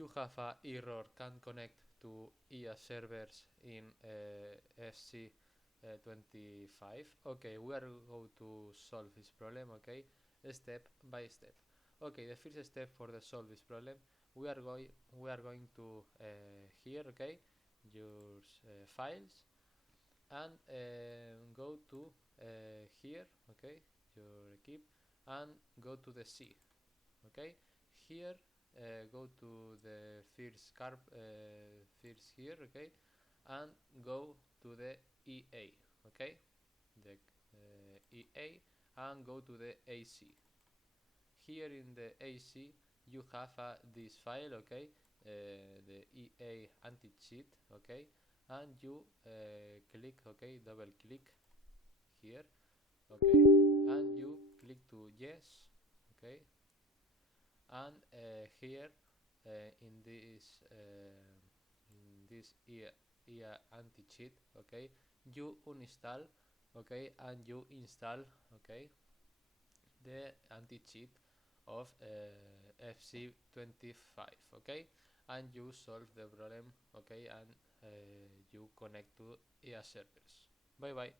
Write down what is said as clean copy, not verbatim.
you have a error can't connect to EA servers in FC 25. Okay, we are going to solve this problem, okay, step by step. Okay, the first step for the solve this problem, we are going to here, okay, your files, and go to here, okay, your keep, and go to the C, okay. Here go to the first here, okay, and go to the EA, okay, the EA, and go to the AC. Here in the AC you have this file, okay, the EA anti-cheat, okay, and you click, okay, double click here, okay, and you click to yes, okay, and here in this EA anti-cheat, okay, you uninstall, okay, and you install, okay, the anti-cheat of FC25, okay, and you solve the problem, okay, and you connect to EA servers. Bye bye.